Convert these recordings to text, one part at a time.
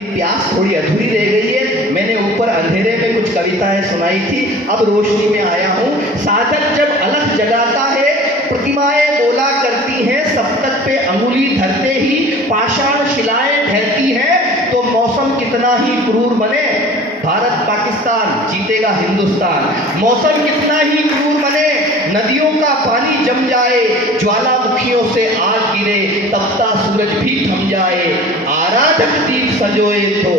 प्यास थोड़ी अधूरी रह गई है। मैंने ऊपर अंधेरे में कुछ कविताएं सुनाई थी, अब रोशनी में आया हूँ। साधक जब अलख जगाता है, प्रतिमाएं बोला करती हैं, सप्तक पे अंगुली धरते ही पाषाण शिलाएं ढहती हैं, तो मौसम कितना ही क्रूर बने, भारत पाकिस्तान जीतेगा हिंदुस्तान। मौसम कितना ही क्रूर बने, नदियों का पानी जम जाए, ज्वालामुखियों से आग गिरे, तपता सूरज भी थम जाए, आराधक दीप सजोए तो,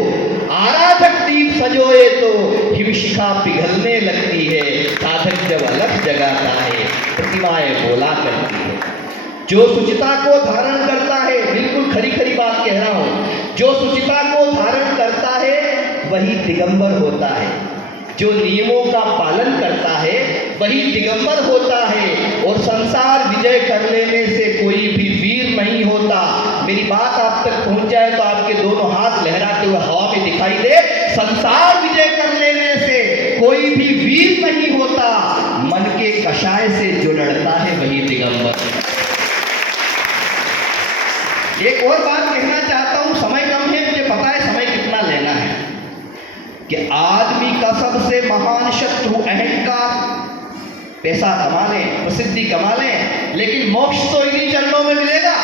आराधक दीप सजोए तो हिमशिखा पिघलने लगती है। साधक जब अलख जगाता है, प्रतिमाएं बोला करती है। जो सुचिता को धारण करता है, बिल्कुल खरी खरी बात कह रहा हूं, जो सुचिता को धारण करता है वही दिगंबर होता है। जो नियमों का पालन करता है वही दिगंबर होता है। और संसार विजय कर लेने से कोई भी वीर नहीं होता। मेरी बात आप तक पहुंच जाए तो आपके दोनों हाथ लहराते हुए हवा में दिखाई दे। संसार विजय कर लेने से कोई भी वीर नहीं होता, मन के कषाय से जो लड़ता है वही दिगंबर। एक और बात कहना चाहता हूं, समय कम है, मुझे पता है समय कितना लेना है, कि आदमी का सबसे महान शत्रु अहंकार। पैसा कमा लें, प्रसिद्धि कमा लें, लेकिन मोक्ष तो इन्हीं चरणों में मिलेगा।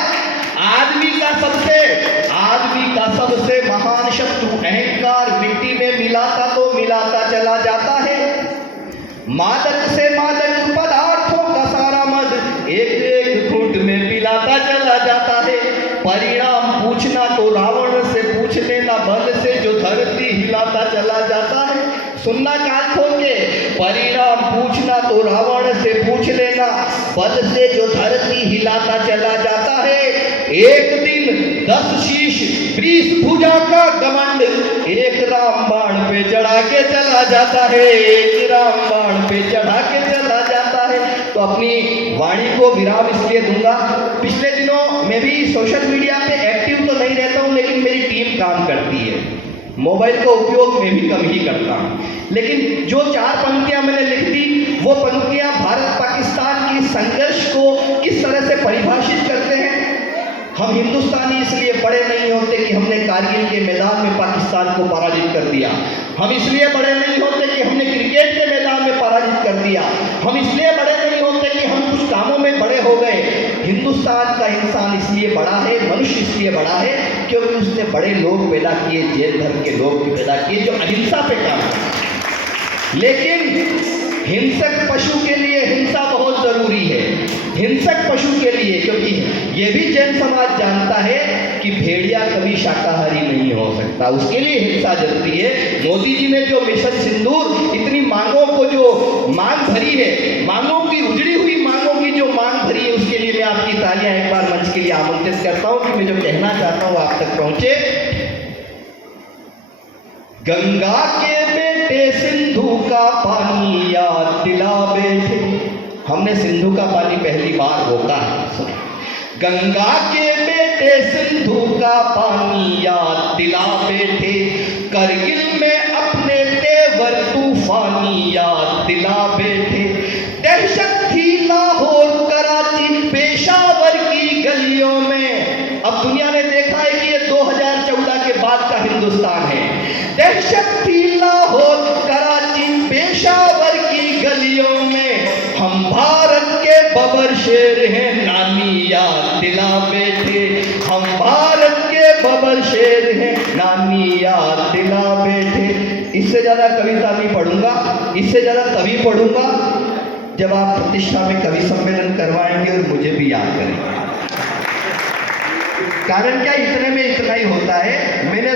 आदमी का सबसे महान शत्रु अहंकार, मिट्टी में मिलाता तो मिलाता चला जाता है। मादक से मादक पदार्थों का सारा मद एक एक घूंट में पिलाता चला जाता है। परिणाम पूछना तो रावण से पूछ लेना, बल से जो धरती हिलाता चला जाता है। सुनना कान खोल के, परिणाम पूछना तो रावण से पूछ लेना, बल से जो धरती हिलाता चला जाता है। एक दिन 10 शीश 20 भुजा का घमंड एक रामबाण पे चढ़ा के चला जाता है, एक रामबाण पे चढ़ा के चला जाता है। तो अपनी वाणी को विराम इसलिए दूंगा, पिछले दिनों मैं भी सोशल मीडिया पे एक्टिव तो नहीं रहता हूं, लेकिन मेरी टीम काम करती है। मोबाइल का उपयोग मैं भी कम ही करता हूं, लेकिन जो 4 पंक्तियां मैंने लिख दी, वो पंक्तियां भारत पाकिस्तान की संघर्ष को किस तरह से परिभाषित करते हैं। हम हिंदुस्तानी इसलिए बड़े नहीं होते कि हमने कारगिल के मैदान में पाकिस्तान को पराजित कर दिया। हम इसलिए बड़े नहीं होते कि हमने क्रिकेट के मैदान में पराजित कर दिया। हम इसलिए बड़े नहीं होते कि हम कुछ कामों में बड़े हो गए। हिंदुस्तान का इंसान इसलिए बड़ा है, मनुष्य इसलिए बड़ा है क्योंकि उसने बड़े लोग पैदा किए, जेल भर के लोग भी पैदा किए जो अहिंसा पे काम करते। लेकिन हिंसक पशु के लिए हिंसा बहुत जरूरी है, हिंसक पशु के लिए, क्योंकि यह भी जैन समाज जानता है कि भेड़िया कभी शाकाहारी नहीं हो सकता, उसके लिए हिंसा जरूरी है। मोदी जी ने जो मिशन सिंदूर, इतनी मांगों को जो मांग भरी है, मांगों की उजड़ी हुई मांगों की जो मांग भरी है, उसके लिए मैं आपकी तालियां एक बार मंच के लिए आमंत्रित करता हूं कि मैं जो कहना चाहता हूं आप तक पहुंचे। गंगा के बेटे सिंधु का पानी याद दिला बैठे, हमने सिंधु का पानी पहली बार रोका है। गंगा के बेटे सिंधु का पानी याद दिला बैठे, करगिल में अपने तेवर तूफानी याद दिला बैठे। दहशत थी लाहौर कराची पेशावर की गलियों में, अब दुनिया ने देखा है कि ये 2014 के बाद का हिंदुस्तान है। दहशत थी लाहौर कराची पेशावर की गलियों में, हम भारत के बबर शेर हैं नानी याद दिला बैठे, हम भारत के बबर शेर हैं नानी याद दिला बैठे। इससे ज्यादा कविता नहीं पढ़ूंगा, इससे ज्यादा कवि पढ़ूंगा जब आप प्रतिष्ठा में कवि सम्मेलन करवाएंगे और मुझे भी याद करेंगे। कारण क्या, इतने में इतना ही होता है। मैंने